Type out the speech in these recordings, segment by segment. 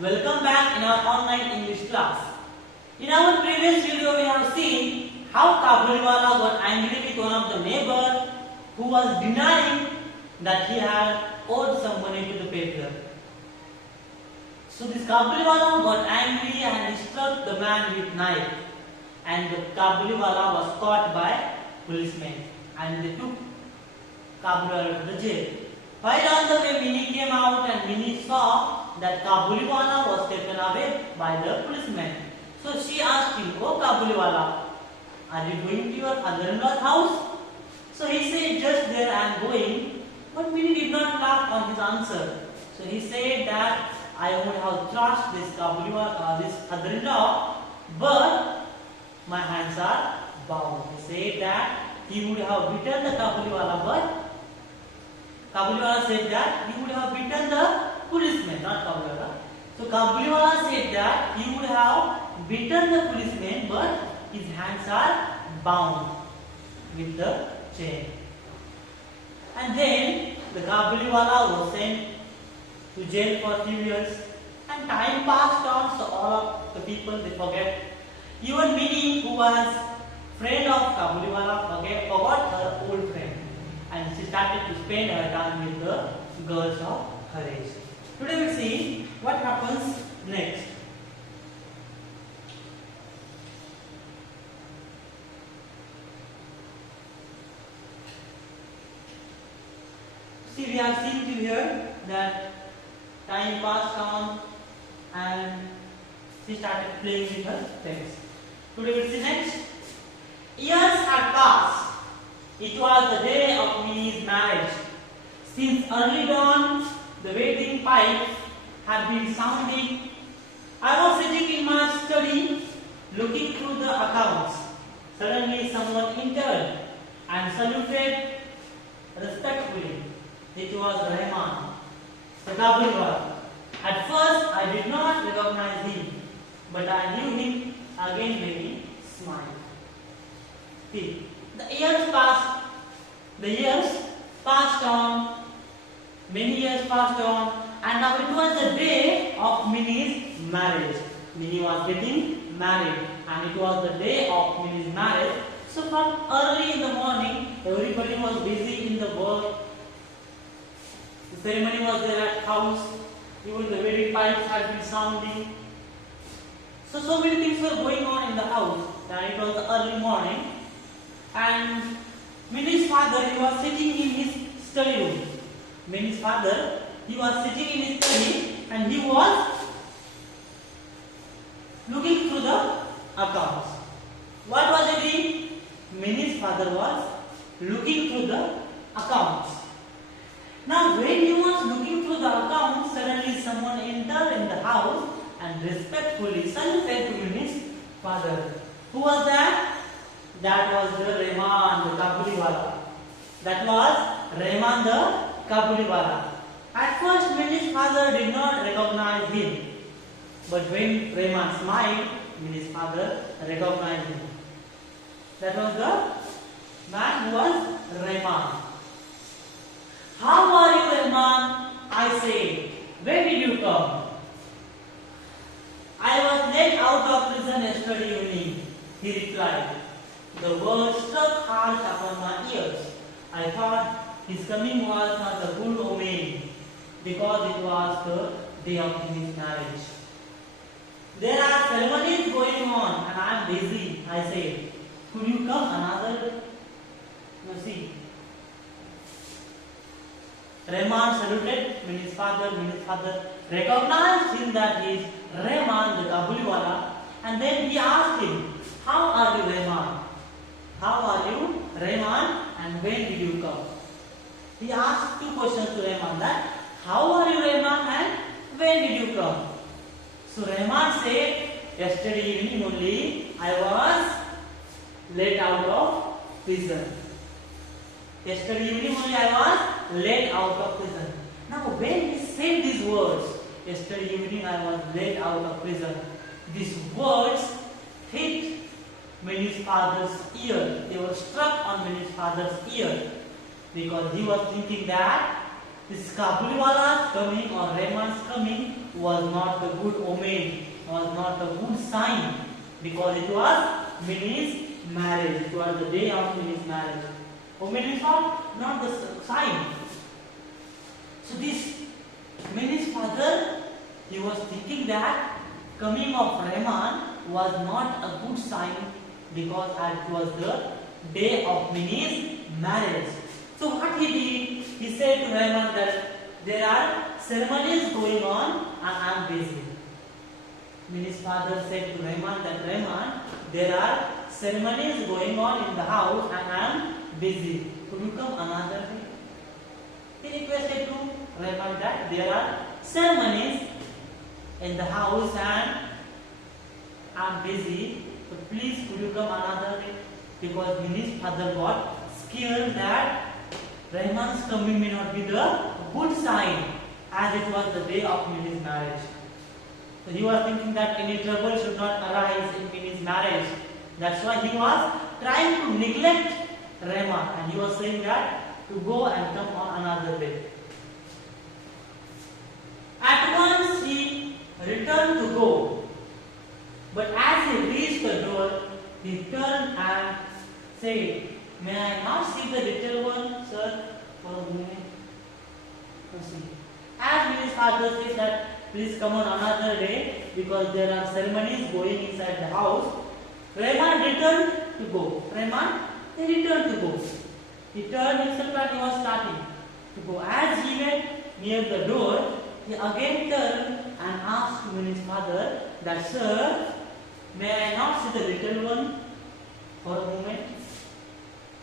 welcome back in our online English class. In our previous video we have seen how Kabuliwala got angry with one of the neighbor who was denying that he had owed some money to the peddler. So this Kabuliwala got angry and he struck the man with knife, and the Kabuliwala was caught by policemen and they took Kabuliwala to the jail. While on the way Minnie came out and Minnie saw that Kabuliwala was taken away by the policeman. So she asked him, "Oh Kabuliwala, are you going to your father-in-law's house?" So he said, "Just there I am going." But Minnie did not laugh on his answer. So he said that I would have thrashed this Kabuliwala, this father-in-law, but my hands are bound. He said that he would have beaten the Kabuliwala, but Kabuliwala said that he would have beaten the policeman, not Kabuliwala. So Kabuliwala said that he would have beaten the policeman, but his hands are bound with the chain. And then the Kabuliwala was sent to jail for 3 years, and time passed on. So all of the people, they forget. Even Minnie, who was friend of Kabuliwala, forgot her old friend, and she started to spend her time with the girls of her age. Today we will see what happens next. See, we have seen to here that time passed on and she started playing with her friends. Today we will see next. Years had passed. It was the day of Minnie's marriage. Since early dawn, the wedding pipes had been sounding. I was sitting in my study, looking through the accounts. Suddenly someone entered and saluted respectfully. It was Rahman, the Kabuliwala. At first I did not recognize him, but I knew him again when he smiled. See, the years passed on, many years passed on, and now it was the day of Minnie's marriage. Minnie was getting married, and it was the day of Minnie's marriage. So from early in the morning, everybody was busy in the work. The ceremony was there at house. Even the wedding pipes had been sounding. So many things were going on in the house. And it was the early morning, and Minnie's father, he was sitting in his study room. Minnie's father, he was sitting in his study and he was looking through the accounts. What was he doing? Minnie's father was looking through the accounts. Now when he was looking through the accounts, suddenly someone entered in the house and respectfully saluted to Minnie's father. Who was that? That was the Rahman, the Kabuliwala. That was Rahman, the Kabuliwala. At first, Minnie's father did not recognize him, but when Rahman smiled, Minnie's father recognized him. That was the man who was Rahman. "How are you, Rahman?" I said. "When did you come?" "I was let out of prison yesterday evening," he replied. The words struck hard upon my ears. I thought his coming was not a good omen, because it was the day of his marriage. "There are ceremonies going on and I am busy," I said. "Could you come another?" You see, Rahman saluted Minnie's father. Minnie's father recognized him that he is Rahman, the Kabuliwala, and then he asked him, "How are you, Rahman? How are you, Rahman, and when did you come?" He asked two questions to Rahman, that how are you, Rahman, and when did you come? So Rahman said, "Yesterday evening only I was let out of prison. Yesterday evening only I was let out of prison." Now when he said these words, "Yesterday evening I was let out of prison," these words hit Minnie's father's ear. They were struck on Minnie's father's ear, because he was thinking that this Kabuliwala's coming or Rahman's coming was not a good omen, was not a good sign, because it was Minnie's marriage. It was the day of Minnie's marriage. Omen is not the sign. So this Minnie's father, he was thinking that coming of Rahman was not a good sign, because it was the day of Minnie's marriage. So what he did, he said to Rahman that there are ceremonies going on and I am busy. Minnie's father said to Rahman that Rahman, there are ceremonies going on in the house and I am busy. Could you come another day? He requested to Rahman that there are ceremonies in the house and I am busy. So please could you come another day? Because Minnie's father got scared that Rahman's coming may not be the good sign, as it was the day of Minnie's marriage. So he was thinking that any trouble should not arise in Minnie's marriage. That's why he was trying to neglect Rahman, and he was saying that to go and come on another day. At once he returned to go, but as he reached the door, he turned and said, "May I not see the little one, sir, for a moment?" As his father said that, "Please come on another day, because there are ceremonies going inside the house," Rahman returned to go. He returned to go. He turned himself and he was starting to go. As he went near the door, he again turned and asked his father that, "Sir, may I not see the little one for a moment?"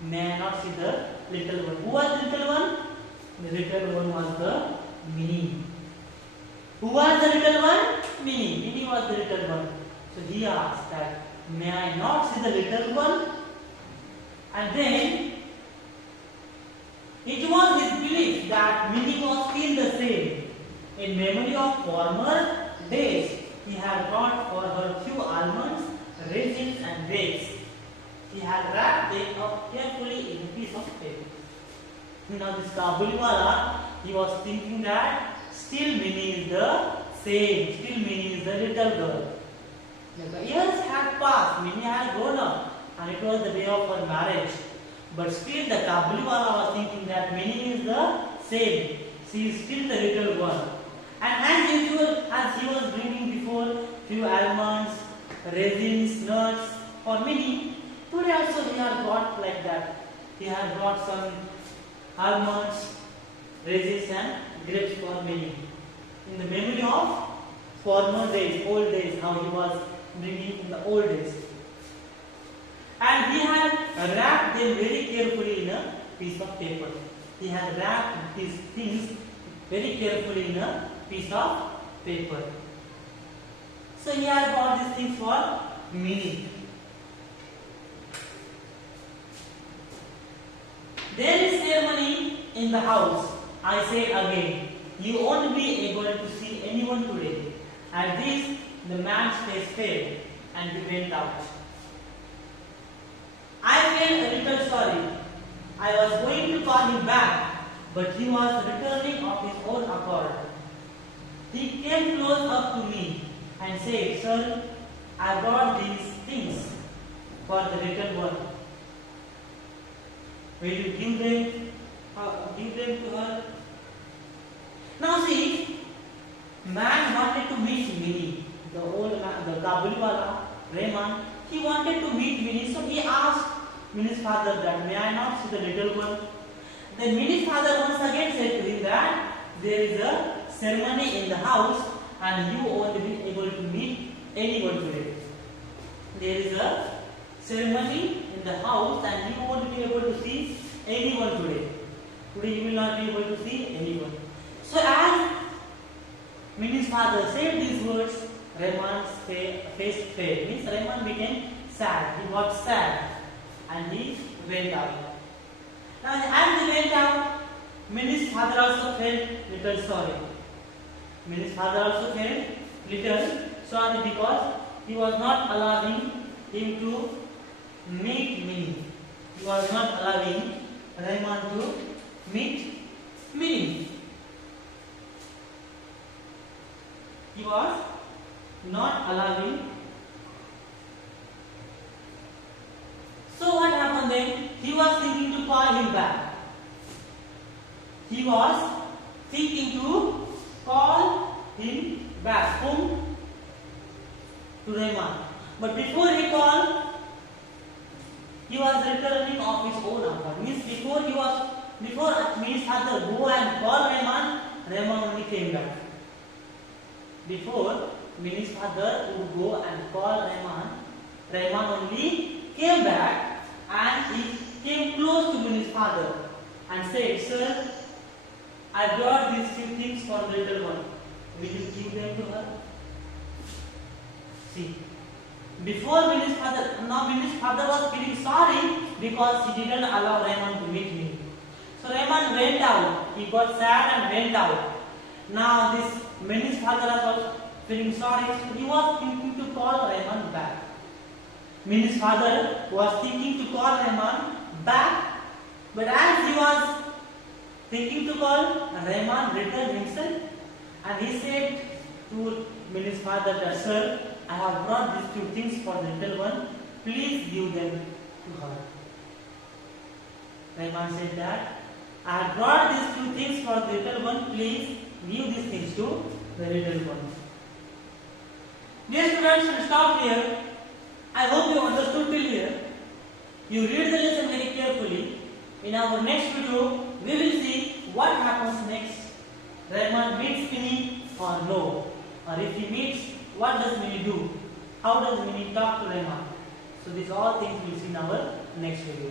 May I not see the little one? Who was the little one? The little one was the Minnie. Who was the little one? Minnie. Minnie was the little one. So he asked that, "May I not see the little one?" And then it was his belief that Minnie was still the same. In memory of former days, he had brought for her few almonds, raisins, and grapes. He had wrapped them up carefully in a piece of paper. Now this Kabuliwala, he was thinking that still Minnie is the same, still Minnie is the little girl. The years had passed, Minnie had grown up, and it was the day of her marriage. But still the Kabuliwala was thinking that Minnie is the same. She is still the little one. And as usual, as he was bringing before few almonds, raisins, nuts for Minnie, today also he had brought like that. He had brought some almonds, raisins and grapes for Minnie. In the memory of former days, old days, how he was bringing in the old days. And he had wrapped them very carefully in a piece of paper. He had wrapped these things very carefully in a piece of paper. So he had bought these things for Minnie. There is ceremony in the house. I said again, you won't be able to see anyone today. At this, the man's face fell and he went out. I felt a little sorry. I was going to call him back, but he was returning of his own accord. He came close up to me and said, "Sir, I brought these things for the little one. Will you give them to her?" Now see, man wanted to meet Minnie. The old man, the Kabuliwala, Rahman, he wanted to meet Minnie, so he asked Minnie's father that, "May I not see the little one?" Then Minnie's father once again said to him that there is a ceremony in the house and you won't be able to meet anyone today. There is a ceremony in the house and you won't be able to see anyone today. Today you will not be able to see anyone. So as Minnie's father said these words, Rahman's face fell. Means Rahman became sad. He got sad and he went out. Now as he went out, Minnie's father also felt little sorry. Minnie's father also felt little sorry because he was not allowing him to meet Minnie. He was not allowing Rahman to meet Minnie. was not allowing. So what happened then? He was thinking to call him back. He was thinking to call him back. Whom? To Rahman. But before he called, he was returning of his own accord. Means before Minnie's father go and call Rahman, Rahman only came back. Before Minnie's father would go and call Rahman, Rahman only came back and he came close to Minnie's father and said, "Sir, I brought these few things for the little one. Will you give them to her?" See, before Minnie's father was feeling sorry because he didn't allow Rahman to meet me. So Rahman went out. He got sad and went out. Now this Minnie's father was feeling sorry. So he was thinking to call Rahman back. Minnie's father was thinking to call Rahman back, but as he was thinking to call, Rahman returned himself and he said to Minnie's father that, "Sir, I have brought these few things for the little one. Please give them to her." Rahman said that, "I have brought these few things for the little one. Please give these things to the little one." Dear students, we'll stop here. I hope you understood till here. You read the lesson very carefully. In our next video, we will see what happens next. Rahman meets Minnie or no? Or if he meets, what does Minnie do? How does Minnie talk to Rahman? So these all things we will see in our next video.